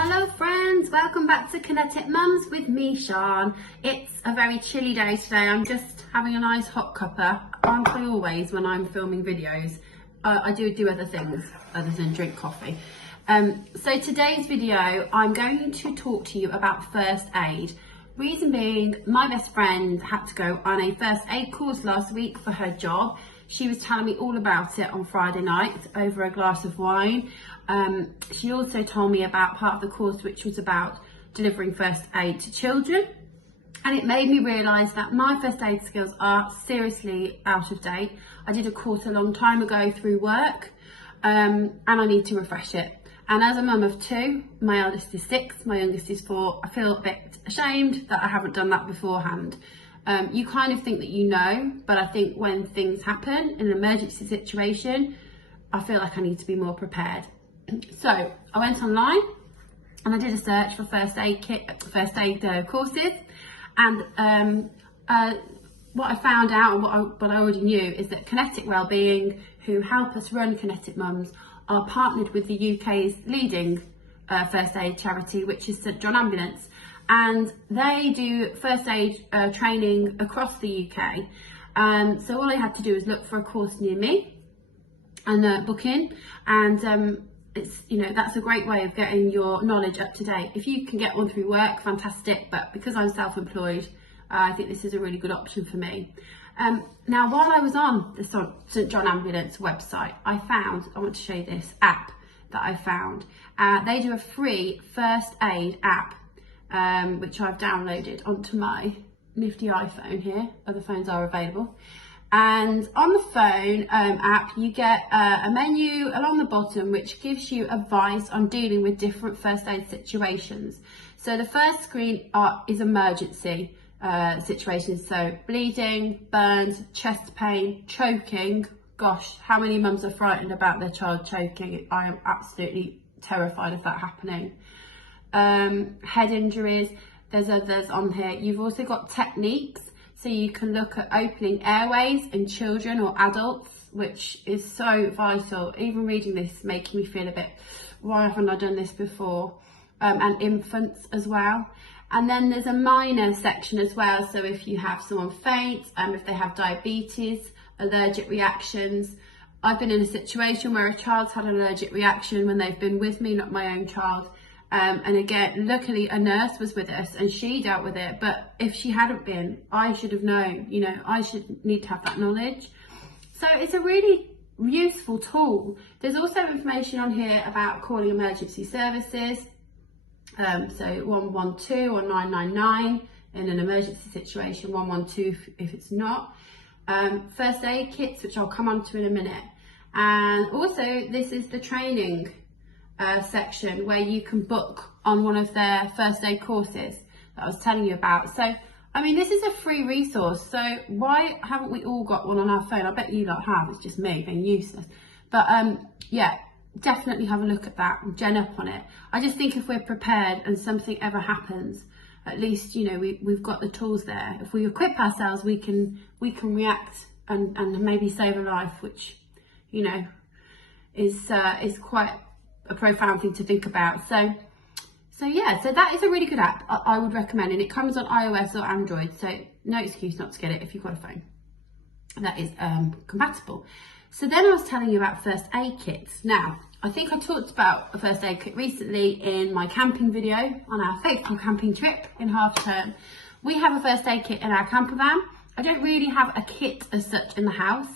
Hello friends, welcome back to Kinetik Mums with me, Sian. It's a very chilly day today. I'm just having a nice hot cuppa. Aren't I always when I'm filming videos? I do other things other than drink coffee. So today's video, I'm going to talk to you about first aid. Reason being, my best friend had to go on a first aid course last week for her job. She was telling me all about it on Friday night over a glass of wine. She also told me about part of the course which was about delivering first aid to children. And it made me realise that my first aid skills are seriously out of date. I did a course a long time ago through work, and I need to refresh it. And as a mum of two, my eldest is 6, my youngest is 4, I feel a bit ashamed that I haven't done that beforehand. You kind of think that you know, but I think when things happen in an emergency situation, I feel like I need to be more prepared. So I went online and I did a search for first aid courses, and what I found out, and what I already knew, is that Kinetik Wellbeing, who help us run Kinetik Mums, are partnered with the UK's leading first aid charity, which is St John Ambulance, and they do first aid training across the UK. So all I had to do was look for a course near me and book in, and it's, that's a great way of getting your knowledge up to date. If you can get one through work, fantastic, but because I'm self-employed, I think this is a really good option for me. Now, while I was on the St John Ambulance website, I want to show you this app that I found. They do a free first aid app, which I've downloaded onto my nifty iPhone here. Other phones are available. And on the phone app, you get a menu along the bottom which gives you advice on dealing with different first aid situations. So the first screen is emergency situations, so bleeding, burns, chest pain, choking. Gosh, how many mums are frightened about their child choking? I am absolutely terrified of that happening. Head injuries, there's others on here. You've also got techniques, so you can look at opening airways in children or adults, which is so vital. Even reading this making me feel a bit, why haven't I done this before? And infants as well. And then there's a minor section as well, so if you have someone faint, if they have diabetes, allergic reactions. I've been in a situation where a child's had an allergic reaction when they've been with me, not my own child. And again, luckily a nurse was with us and she dealt with it, but if she hadn't been, I should have known, I should need to have that knowledge. So it's a really useful tool. There's also information on here about calling emergency services, so 112 or 999 in an emergency situation, 112 if it's not. First aid kits, which I'll come on to in a minute. And also this is the training section where you can book on one of their first aid courses that I was telling you about. So, I mean, this is a free resource, so why haven't we all got one on our phone? I bet you lot have, it's just me being useless. But yeah, definitely have a look at that and gen up on it. I just think if we're prepared and something ever happens, at least, we've got the tools there. If we equip ourselves, we can react and maybe save a life, which, is quite a profound thing to think about. So that is a really good app. I would recommend, and it comes on iOS or Android, so no excuse not to get it if you've got a phone that is compatible. So then I was telling you about first aid kits. Now, I think I talked about a first aid kit recently in my camping video on our faithful camping trip in half term. We have a first aid kit in our camper van. I don't really have a kit as such in the house.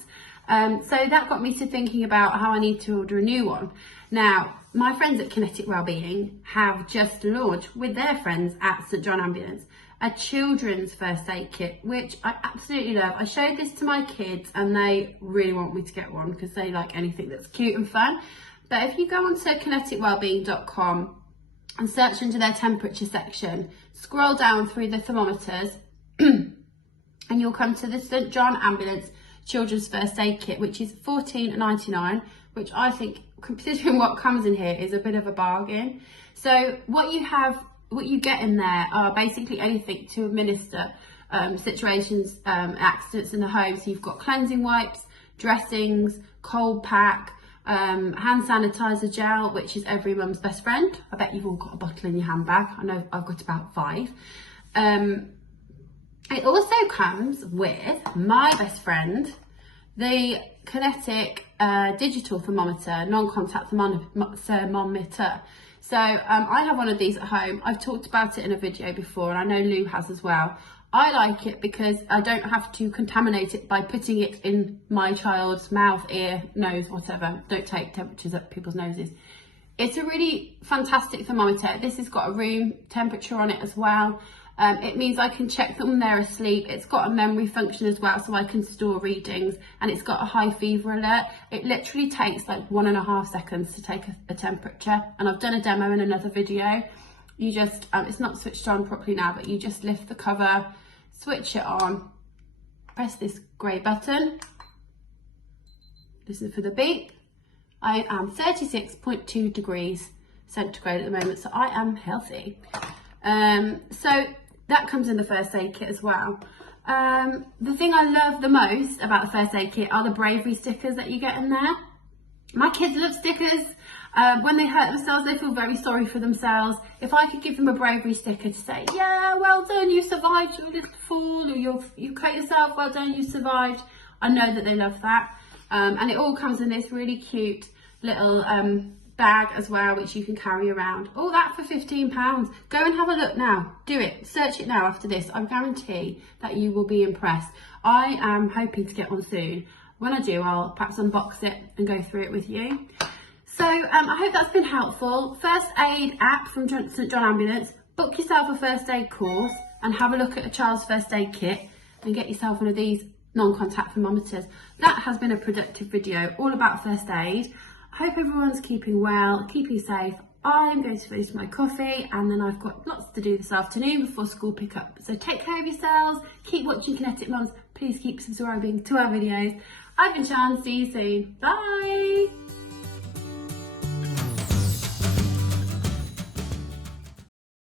So that got me to thinking about how I need to order a new one. Now, my friends at Kinetik Wellbeing have just launched with their friends at St John Ambulance a children's first aid kit, which I absolutely love. I showed this to my kids and they really want me to get one because they like anything that's cute and fun. But if you go onto kinetikwellbeing.com and search under their temperature section, scroll down through the thermometers and you'll come to the St John Ambulance children's first aid kit, which is $14.99, which I think, considering what comes in here, is a bit of a bargain. So what you get in there are basically anything to administer accidents in the home. So you've got cleansing wipes, dressings, cold pack, hand sanitizer gel, which is every mum's best friend. I bet you've all got a bottle in your handbag. I know I've got about 5. It also comes with my best friend, the Kinetik digital thermometer, non-contact thermometer. So I have one of these at home. I've talked about it in a video before, and I know Lou has as well. I like it because I don't have to contaminate it by putting it in my child's mouth, ear, nose, whatever. Don't take temperatures up people's noses. It's a really fantastic thermometer. This has got a room temperature on it as well. It means I can check them when they're asleep. It's got a memory function as well, so I can store readings, and it's got a high fever alert. It literally takes like 1.5 seconds to take a temperature, and I've done a demo in another video. You just, it's not switched on properly now, but you just lift the cover, switch it on, press this grey button, listen for the beep. I am 36.2 degrees centigrade at the moment, so I am healthy. So that comes in the first aid kit as well. The thing I love the most about the first aid kit are the bravery stickers that you get in there. My kids love stickers. When they hurt themselves, they feel very sorry for themselves. If I could give them a bravery sticker to say, yeah, well done, you survived your little fall, or you cut yourself, well done, you survived. I know that they love that. And it all comes in this really cute little bag as well, which you can carry around. All that for £15. Go and have a look now. Do it. Search it now after this. I guarantee that you will be impressed. I am hoping to get one soon. When I do, I'll perhaps unbox it and go through it with you. So I hope that's been helpful. First aid app from St John Ambulance. Book yourself a first aid course and have a look at a child's first aid kit and get yourself one of these non-contact thermometers. That has been a productive video all about first aid. I hope everyone's keeping well, keeping safe. I'm going to finish my coffee, and then I've got lots to do this afternoon before school pickup. So take care of yourselves, keep watching Kinetik Mums, please keep subscribing to our videos. I've been Sian, see you soon, bye!